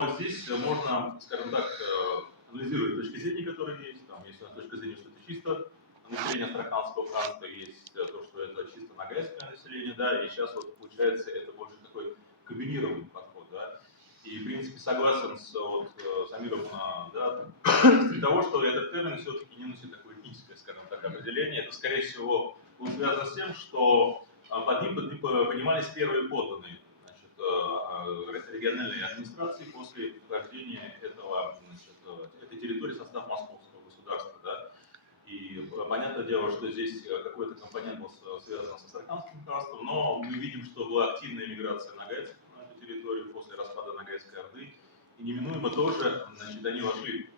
Здесь можно, скажем так, анализировать точки зрения, которые есть. Там есть точка зрения, что это чисто население Астраханского ханства, есть то, что это чисто ногайское население, да, и сейчас вот получается это больше такой комбинированный подход, да. И в принципе согласен с Самиром, да, с того, что этот термин все-таки не носит такое этническое, скажем так, определение. Это скорее всего будет связано с тем, что под ним понимались первые подданные региональной администрации после вхождения этой территории в состав московского государства. Да? И понятное дело, что здесь какой-то компонент был связан с Астраханским ханством, но мы видим, что была активная миграция ногайцев на эту территорию после распада Ногайской Орды. И неминуемо тоже, они вошли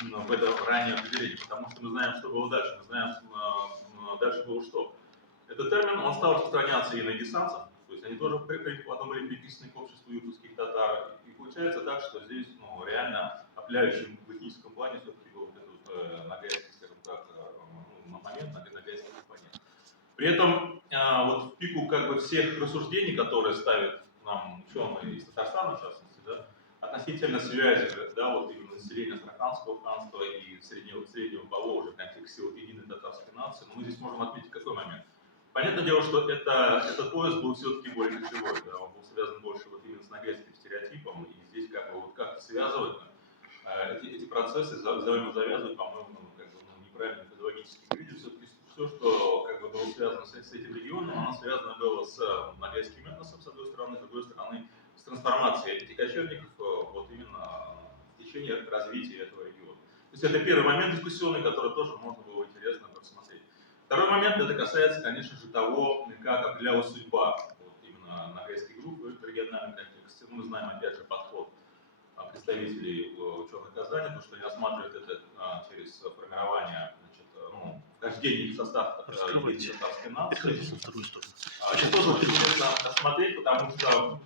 именно в это раннее определение, потому что мы знаем, что было дальше. Мы знаем, дальше было что. Этот термин, он стал распространяться и на десантцев, то есть они тоже потом были приписаны к обществу якутских татар. И получается так, что здесь реально определяющим в этническом плане все-таки был вот этот ногайский, скажем так, момент, ногайский компонент. При этом вот в пику всех рассуждений, которые ставят нам ученые из Татарстана, в частности, да, относительно связи, да, вот именно населения Астраханского ханства и среднего Поволжья в контексте единой татарской нации, но мы здесь можем отметить какой момент. Понятное дело, что этот пояс был все-таки более ключевой, да, он был связан больше вот именно с ногайским стереотипом, и здесь как-то связывать эти процессы, взаимозавязывать, по-моему, неправильно методологически виде. Все-таки все, что было связано с этим регионом, оно связано было с ногайским этносом, с одной стороны, с трансформацией этих кочевников вот именно в течение развития этого региона. То есть это первый момент дискуссионный, который тоже можно было интересно посмотреть. Второй момент, это касается, конечно же, того, как определялась судьба вот именно ногайской группы в региональном контексте. Мы знаем, опять же, подход представителей ученых Казани, то, что они рассматривают это через формирование, вхождение в состав татарской нации. Это тоже очень интересно рассмотреть, потому что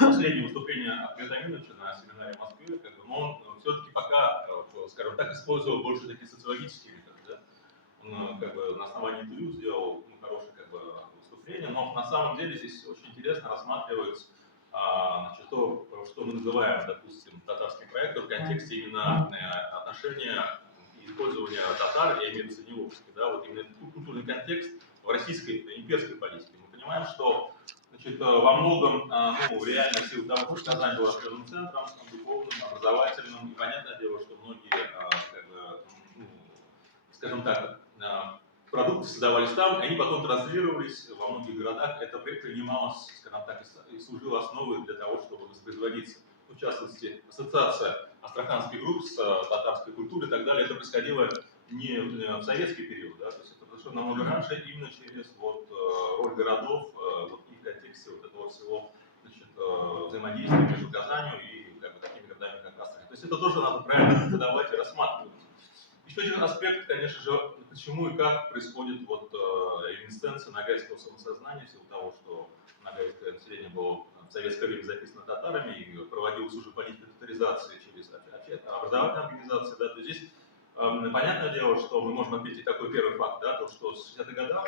последнее выступление Ахмеда Аминовича на семинаре в Москве, он все-таки пока, скажем так, использовал больше такие социологические методы. Да? Он на основании интервью сделал хорошее выступление, но на самом деле здесь очень интересно рассматривать то, что мы называем, допустим, татарским проектом в контексте именно отношения и использования татар, я имею в виду средневековский, да, вот именно этот культурный контекст в российской имперской политике. Мы понимаем, что во многом, реально в силу того, что Казань была определенным центром, духовным, образовательным, и понятное дело, что многие, скажем так, продукты создавались там, они потом транслировались во многих городах. Это принималось, скажем так, и служило основой для того, чтобы воспроизводиться. В частности, ассоциация астраханских групп с татарской культурой и так далее, это происходило не в советский период, да, то есть это произошло намного раньше, именно через роль городов и в контексте этого всего взаимодействия между Казанью и такими городами, как Астрахань. То есть это тоже надо правильно подавать и рассматривать. Еще один аспект, конечно же, почему и как происходит реминисценция ногайского самосознания, в силу того, что ногайское население было в советское время записано татарами и проводилась уже политика татаризации через образовательные организации, да, то здесь понятное дело, что мы можем отметить такой первый факт, да, то, что с 60-х годов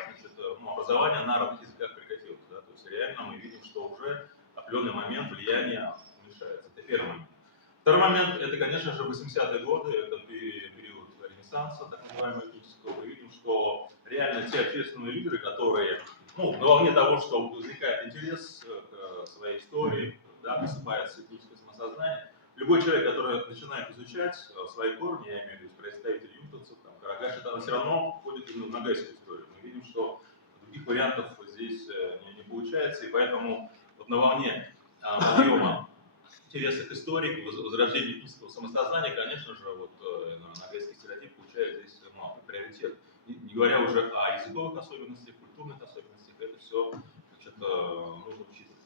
образование на родных языках прекратилось. Да, то есть реально мы видим, что уже определенный момент влияния уменьшается. Это первый момент. Второй момент, это, конечно же, 80-е годы, это период ренессанса, так называемого этнического. Мы видим, что реально те общественные лидеры, которые, на волне того, что возникает интерес к своей истории, да, просыпается этническое самосознание, любой человек, который начинает изучать свои корни, я имею в виду представители ютовцев, карагаши, он все равно входит именно в ногайскую историю. Мы видим, что других вариантов здесь не получается, и поэтому на волне подъема интереса к истории, к возрождению этнического самосознания, конечно же, ногайский стереотип получает здесь приоритет. Не говоря уже о языковых особенностях, культурных особенностях, это все нужно учитывать.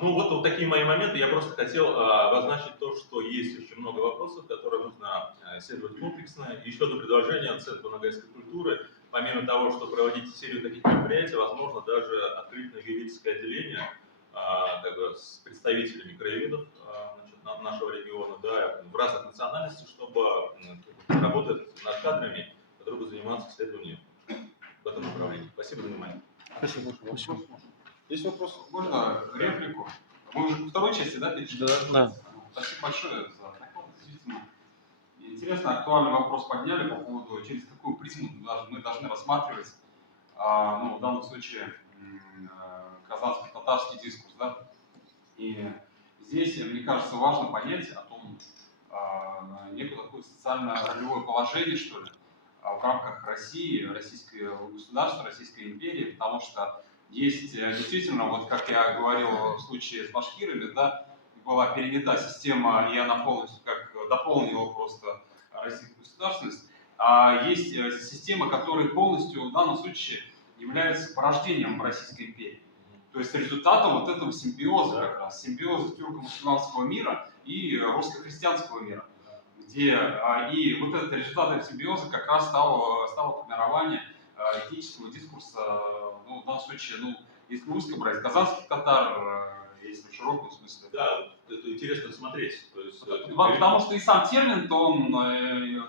Вот такие мои моменты. Я просто хотел обозначить то, что есть очень много вопросов, которые нужно исследовать комплексно. Еще одно предложение Центру ногайской культуры. Помимо того, что проводить серию таких мероприятий, возможно даже открыть юридическое отделение с представителями краеведов нашего региона, да, в разных национальностях, чтобы работать над кадрами, которые будут заниматься исследованием в этом направлении. Спасибо за внимание. Спасибо. Есть вопрос? Можно реплику? Мы уже во второй части, да, перешли? Да. Спасибо большое за доклад. Действительно интересно, актуальный вопрос подняли по поводу, через какую призму мы должны рассматривать, ну, в данном случае, казанский татарский дискурс. Да? И здесь, мне кажется, важно понять о том, некое такое социально-ролевое положение, что ли, в рамках России, российского государства, Российской империи, потому что есть действительно, вот как я говорил в случае с башкирами, да, была перенята система, и она полностью как дополнила просто российскую государственность. А есть системы, которые полностью в данном случае являются порождением Российской империи. То есть результатом вот этого симбиоза как раз, симбиоза тюрко-мусульманского мира и русско-христианского мира, где и вот этот результат симбиоза как раз стало формирование этнического дискурса, ну, в данном случае, ну, если узко брать, казанских татар, если в широком смысле. Да, это интересно смотреть. То есть, потому что и сам термин, то он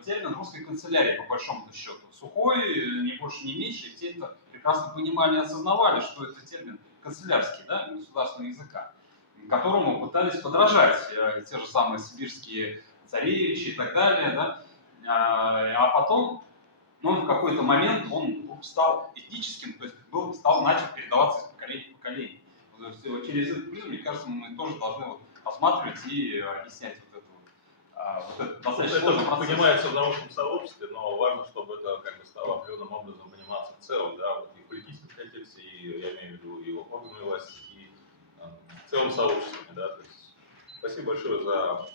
термин русской канцелярии, по большому счету. Сухой, не больше, не меньше, и все это прекрасно понимали и осознавали, что это термин канцелярский, да, государственного языка, которому пытались подражать те же самые сибирские царевичи и так далее, да, а потом, ну, в какой-то момент он стал этническим, то есть начал передаваться из поколения в поколение. Через этот призму, мне кажется, мы тоже должны вот осматривать и объяснять вот этот достаточно сложный процесс. Это понимается в научном сообществе, но важно, чтобы это как бы стало определенным образом пониматься в целом, да, вот и в политическом контексте, и я имею в виду и органы власти, и в целом сообществами, да. То есть, спасибо большое за